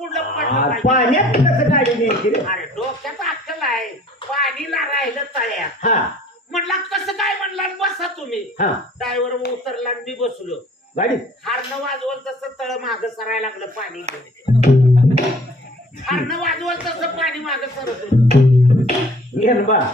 पुढलं पडलं पाहिजे. पाण्यात कसं गाडी न्यायची रे? अरे डोक्यात अक्कल आहे. पाणीला राहिलं तळ्यात. हा. म्हणला कसं काय म्हणला बसा तुम्ही? हा. ड्रायव्हर उतरला आणि मी बसलो. गाडी? हारनं वाजवल तसं तळ माग सरायला लागलं पाणी हारनं वाजवल तसं पाणी माग सरत होतं. घेन बा.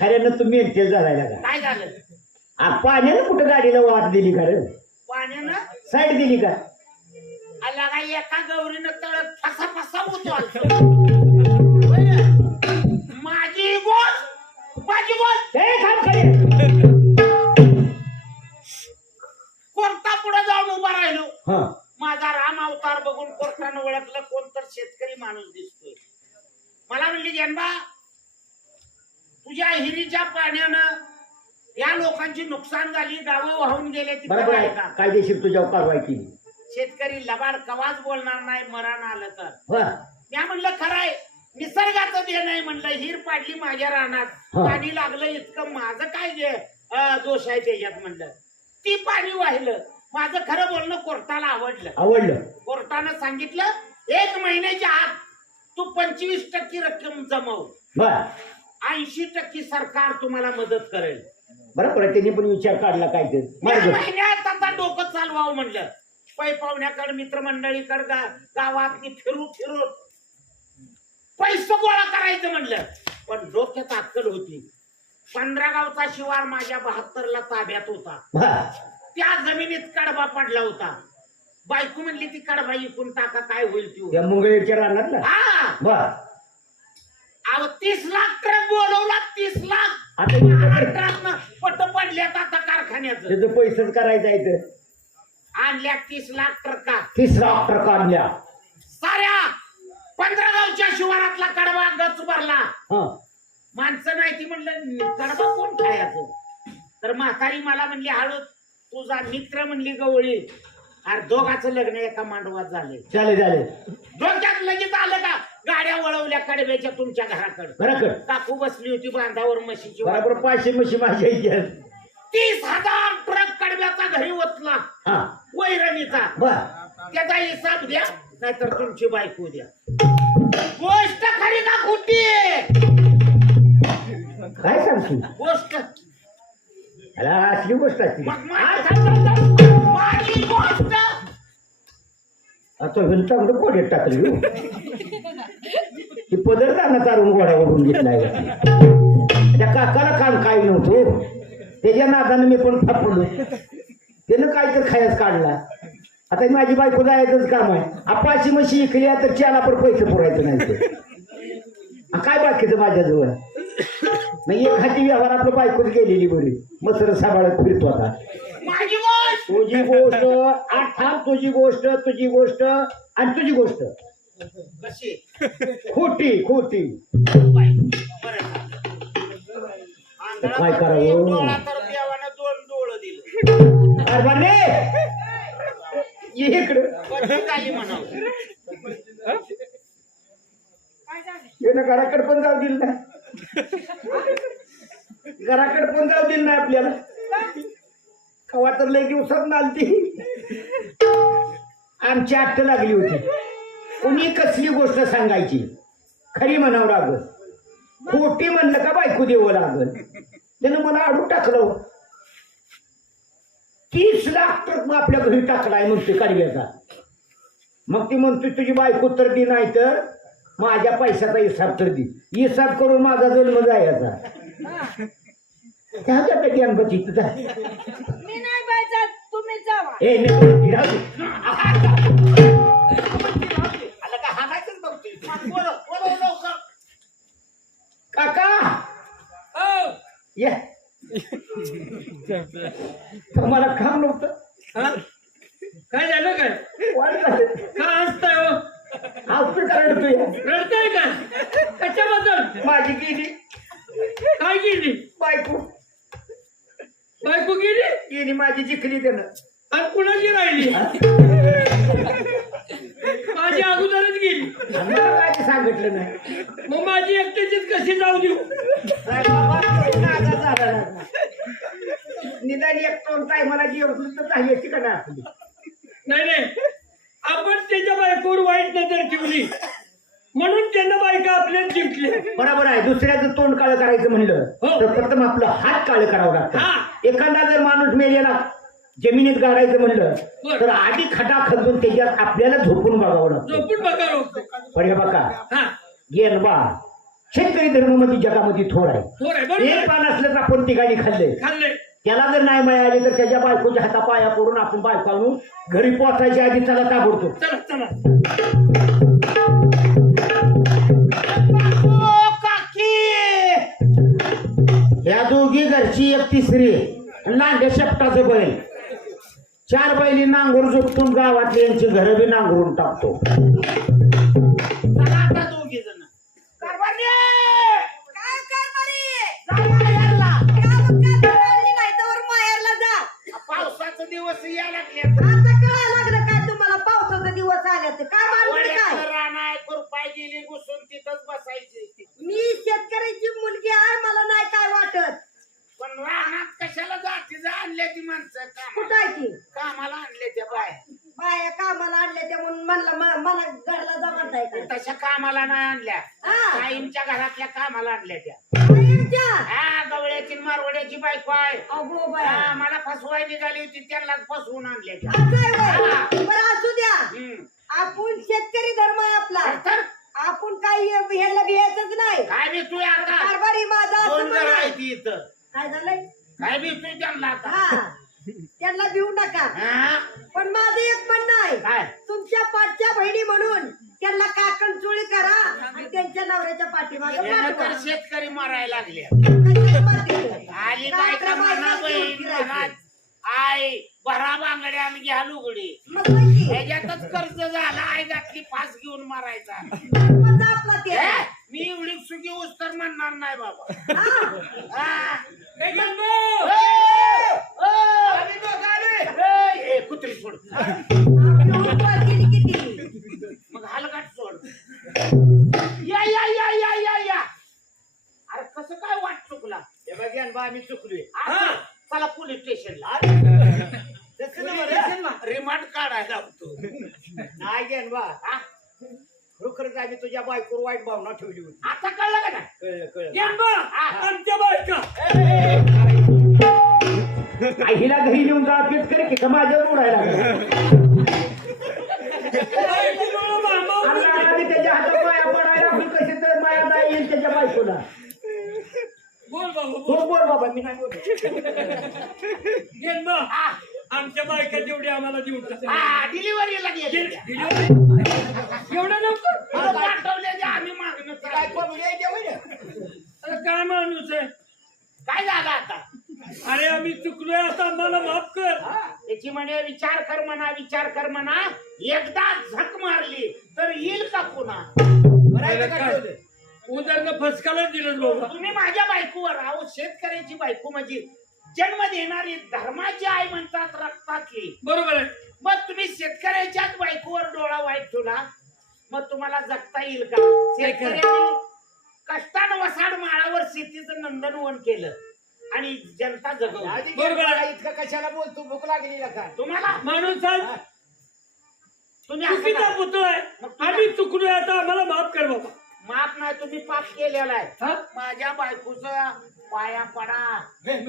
खऱ्यानं तुम्ही एकटेच झालाय का? काय झालं? आ, पाण्यानं कुठं गाडीला वाट दिली का रे? पाण्यानं? साईड दिली का? आला का एका गौरीनं तळ फसा फसा होतो. माझी गोष्ट माझी थांब खरे कोणता पुढे जाऊन उभा राहिलो. हा. माझा राम अवतार बघून कोर्टानं ओळखलं कोण तर शेतकरी माणूस दिसतोय. मला म्हणली जनबा तुझ्या हिरीच्या पाण्यानं या लोकांची नुकसान झाली गावं वाहून गेले ती बरोबर आहे. का कायदेशीर तुझ्यावर कारवाई केली. शेतकरी लबाड कवाच बोलणार नाही मरण आलं तर. हा मी म्हणलं खरं आहे निसर्गाचं देण आहे म्हणलं हिर पाडली माझ्या रानात. हा. पाणी लागलं इतकं माझं काय जे अं, दोष आहे त्याच्यात म्हणलं. ती पाणी वाहिलं. माझं खरं बोलणं कोर्टाला आवडलं. आवडलं. कोर्टानं सांगितलं एक महिन्याच्या आत तू पंचवीस टक्के रक्कम जमव. बर ऐंशी टक्के सरकार तुम्हाला मदत करेल. बरं पडत त्यांनी पण विचार काढला काय ते? या मार्ग. महिन्यात आता डोकं चालवावं म्हणलं. पै पाहुण्याकडे मित्रमंडळीकडे गावात फिरू फिरून पैसे गोळा करायचं म्हणलं. पण डोक्यात अक्कल होती. पंधरा गावचा शिवार माझ्या बहात्तरला ताब्यात होता. त्या जमिनीत कडबा पडला होता. बायको म्हणली ती कडबा इकून टाका काय होईल ती? या मुंगळीच्या रानात ना? हा. बर अहो तीस लाख ट्रक बोलवला तीस लाख. महाराष्ट्रातनं पट पडल्यात आता कारखान्याचं. पैसेच करायचं आहे आणल्या तीस लाख ट्रका तिसरा ट्रक आणल्या. साऱ्या पंधरा गावच्या शिवारातला कडबा गच भरला. हा. माणसं नाही ती म्हणलं कडबा कोण खायचं? तर म्हातारी मला म्हणली हळू तुझा मित्र म्हणली गवळी. अरे दोघाचं लग्न एका मांडवात झाले. चालेल चालेल डोक्यात लगेच आलं का? गाड्या वळवल्या कडब्याच्या तुमच्या घराकडे. बरं काकू बसली होती बांधावर म्हशीची. बरोबर पाचशे म्हशी माझ्या इथे तीस हजार ट्रक कडब्याचा घरी ओतला. हा. वैरणीचा. बर. त्याचा हिसाब द्या नाहीतर तुमची बायको द्या. गोष्ट खरी का खोटी? काय सांगतो गोष्ट. याला असली गोष्ट असते. मग. माझी गोष्ट. आता घंटा कुठं कोड्यात टाकली हो. ती पदर त्यांना चालून ओढून घेतलाय त्या काकाला काम काय नव्हतं त्याच्या नादानं मी पण फापलो त्यानं काय तर खायच काढला. आता ही माझी बायको जायचंच काम आहे. आपाची म्हशी इकल्या तर त्याला पण पैसे पुरायचे नाही ते. काय बाकीचं माझ्याजवळ? मग एक हाती व्यवहार आपलं बायकोच गेलेली बरी. मसर सांभाळत फिरतो आता. तुझी गोष्ट आठा तुझी गोष्ट तुझी गोष्ट आणि तुझी गोष्ट. खोटी खोटी. काय करावं? एक अरे ये इकडं. येणं घराकडे पण जाऊ दिल नाही. घराकडे पण जाऊ दिल नाही आपल्याला. खवा तर लई दिवसात नालती. आमची आट्ट लागली होती. कुणी कसली गोष्ट सांगायची? खरी म्हणावं लागल. खोटी म्हणलं का बायको देवं लागल? त्यानं मला आडू टाकलं. तीस लाख तर आपल्या घरी टाकलाय म्हणते कडव्याचा मग ती म्हणते तुझी बायको तर दी नाही तर माझ्या पैशाचा हिसाब तर दी. हिसाब करून माझा जन्म जायचा. त्या त्या पेटी आणबची तुझा मी नाही पाहिजे तुम्ही जावा ए नको राहू दे. आलं का हाणायचंच बघतोय बोलो बोलो लवकर काका हो. ये तुम्हाला काम नव्हतं. हा? काय झालं काय? झालं. का हसताय हो? रडतोय? रडताय का? कशाबद्दल? माझी गेली. काय गेली? बायको. बायको गेली? गेली माझी जिंकली त्यानं. आणि कुणाची राहिली? माझी अगोदरच गेली. मला काय सांगितलं नाही. मग माझी एकट्याचीच कशी जाऊ देऊ? काय बाबा, नाही. निदान एक दोन टायमाला जेवण तर चांगली का नाही आपली नाही नाही. आपण त्याच्या बायकोवर वाईट नजर ठेवली? म्हणून त्यांना बायका आपल्याला जिंकले. बरोबर आहे. दुसऱ्याचं तोंड काळं करायचं म्हणलं हो. तर प्रथम आपलं हात काळं करावं हा. लागतं एखादा जर माणूस मेलेला जमिनीत गाडायचं म्हणलं बरं. तर आधी खटा खदून त्याच्यात आपल्याला झोपून बघावं लागतं. झोपून बघा पण हे बघा. हा. गेनबा शेतकरी धर्ममध्ये जगामध्ये थोर आहे. बरोबर आहे, बरोबर. एक आहे. पान असलं तर आपण ठिकाणी खाल्लंय. खाल्लंय. त्याला जर नाही मिळाली तर त्याच्या बायकोच्या हातापाया पडून आपण बायको आणून घरी पोहोचायच्या आधी त्याला ताबडतो चला चला. ओ काकी! या दोघी घरची एक तिसरी. नांगे शेपटाचं बैल. चार बैली नांगूर झोपतून गावातली यांची घरं बी नांगरून टाकतो. दिवस या लागले आता कळायला लागलं काय तुम्हाला पावसाचा दिवस आले काय राणा खुरपाय गेली घुसून तिथंच बसायची मी शेतकऱ्याची मुलगी आहे मला नाही काय वाटत पण रानात कशाला जाती जा आणल्या ती माणसं कुठं कामाला आहे ती कामाला आणले त्या बाय बाया कामाला आणले ते म्हणून म्हणलं म- मला घरला जमत आहे का तशा कामाला नाही आणल्या. हा. घरातल्या कामाला आणल्या त्या? हा गवळ्याची मारवड्याची बायको आहे. अगो बाया हा, मला फसवाय निघाली होती त्यांना फसवून आणल्या त्या. असं आहे होय. बरं असू द्या. हम्म. आपण शेतकरी धर्म आहे आपला. तर आपण काही ह्याला घ्यायचंच नाही. काय भेटतोय आता? कारभारी माझा असं दोन घर म्हणा. आहे ती इथं? काय झालंय? काय भेटतोय त्यांना आता? हा. त्यांना भिवू नका? पण माझं एक म्हणणं आहे. तुमच्या पाठच्या बहिणी म्हणून त्यांना काकण चोळी करा आणि त्यांच्या नवऱ्याच्या पाठीमागे शेतकरी मारायला लागले? आली म्हणा बहीण आई भरा बांगड्या आणि घ्या लुगडी? ह्याच्यातच कर्ज झाला आई घातली फास घेऊन मारायचा. मग आपला ते मी एवढी सुखी होस तर म्हणणार नाही बाबा. हा. हा. हे. ए, ए, कुत्री सोड आपली उपवास केली किती मग हलगाट सोड. या या या या या या. अरे कसं काय वाट चुकला? हे बघ बा आम्ही चुकलोय. आता चला पोलीस स्टेशनला. रिमांड काढायला होतो. नाही घेन बा. हा? खरोखरच आम्ही तुझ्या बायकोवर वाईट भावना ठेवली होती आता कळलं का नाही? कळलं कळलं घ्या बा. आमच्या बायका आई हिला घरी नेऊन जा पेट करे की माझ्यावर उडायला लागला. बायकोमुळं मामा आणि आम्ही त्याच्या हातात माया पडायला आपण कशी तर माया नाही येईल त्याच्या बायकोला बोल बाबा बोल बोल बोल बाबा मी नाही बोलत. हा, आमच्या बायका जेवढी आम्हाला देऊन टाका. हा, डिलिव्हरीला गेले घे- घे- एवढं मला पाठवले जे आम्ही मागणं काय आहे काय माणूस आहे? काय झालं आता? अरे आम्ही चुकलोय आता आम्हाला माफ कर. त्याची म्हणे विचार कर म्हणा विचार कर म्हणा. एकदा झक मारली तर येईल का पुन्हा? बरं का ठेवलं? फसकाला दिलं बाबा. तुम्ही माझ्या बायकोवर अहो शेतकऱ्याची बायको म्हणजे जन्म देणारी धर्माची आई म्हणतात रक्तातली. बरोबर आहे. मग तुम्ही शेतकऱ्याच्याच बायकोवर डोळा वाईट ठेवला? मग तुम्हाला जगता येईल का? शेतकऱ्यांनी कष्टानं वसाड माळावर शेतीचं नंदनवन केलं. आणि जनता जगवली. आधी बरोबर. घेन आहे. बा, इतकं कशाला बोलतो? भूक लागली का? तुम्हाला? माणूस आहे तुम्ही असं चुकीचा करा. पुतळा आहे आम्ही चुकलोय आता आम्हाला माफ कर बाबा. माफ नाही तुम्ही पाप केलेला आहे. हा? माझ्या बायकोचा पाया पडा.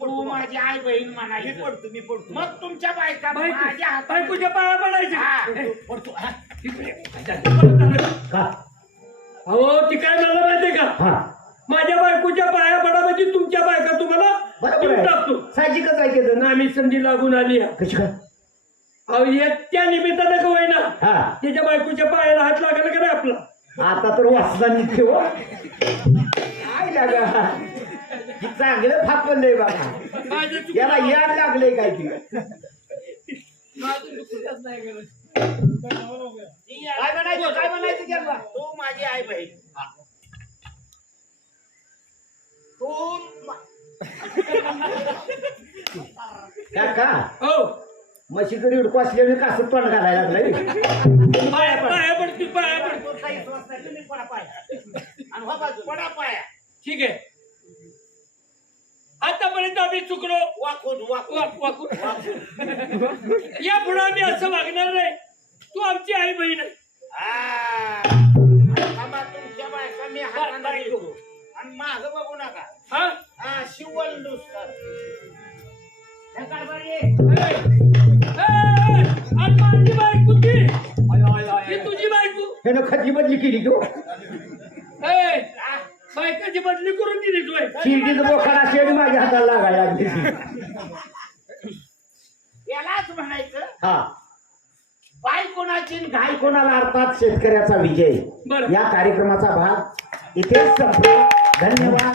तू माझी आई बहीण म्हणाली पडतो मी पडतो मग तुमच्या बायका माझ्या हातात बायकोच्या पाया पडायचे हा. पडतो हा. का? हो ती काय झालं माहितीये का? हा. माझ्या बायकोच्या पाया पडा म्हणजे तुमच्या बायका तुम्हाला टाकतो. साहजिकच ते ना आम्ही संधी लागून आली. कशी काय? अहो त्या निमित्तानं का होईना? हा. त्याच्या बायकोच्या पायाला हात लागला का नाही आपला? आता तर वाचना निघते हो काय लागा ही चांगलं फापलंय बाबा. याला याड लागलंय काय की नाही. ती. काय म्हणायचं? काय म्हणायचं त्यांना तू माझी आई बहीण. तू मा- काका हो. म्हशीकडे उडको असल्याने कासत तोंड घालायला लागलाय. पाया पाया पडतील पाया पड. तू काही नाही, तुम्ही पडा पाया आणि हो बाजू पडा पाया ठीक आहे. आतापर्यंत आम्ही चुकलो वाकून वाकून. वाक- वाकून. या पुढे आम्ही असं वागणार नाही. तू आमची आई बहीण आहे. आ, थांबा, तुमच्या बायका मी हाताने बाय- बायको. घेतो. आणि माग बघू नका. हा? हा शिवल नुसतं. हे कारभारी. ए, ए, आणि माझी बायको ती. ती तुझी बायको. त्यानं खची बदली केली हो. ए, बायकाची बदली करून दिली तू शिर्डीचं बोखाड आणि माझ्या हाताला लागायला लागली. यालाच म्हणायचं हा. बाय कोणाची न घाई. काय कोणाला अर्थात शेतकऱ्याचा विजय. बरं. या कार्यक्रमाचा भाग इथेच संपला. धन्यवाद.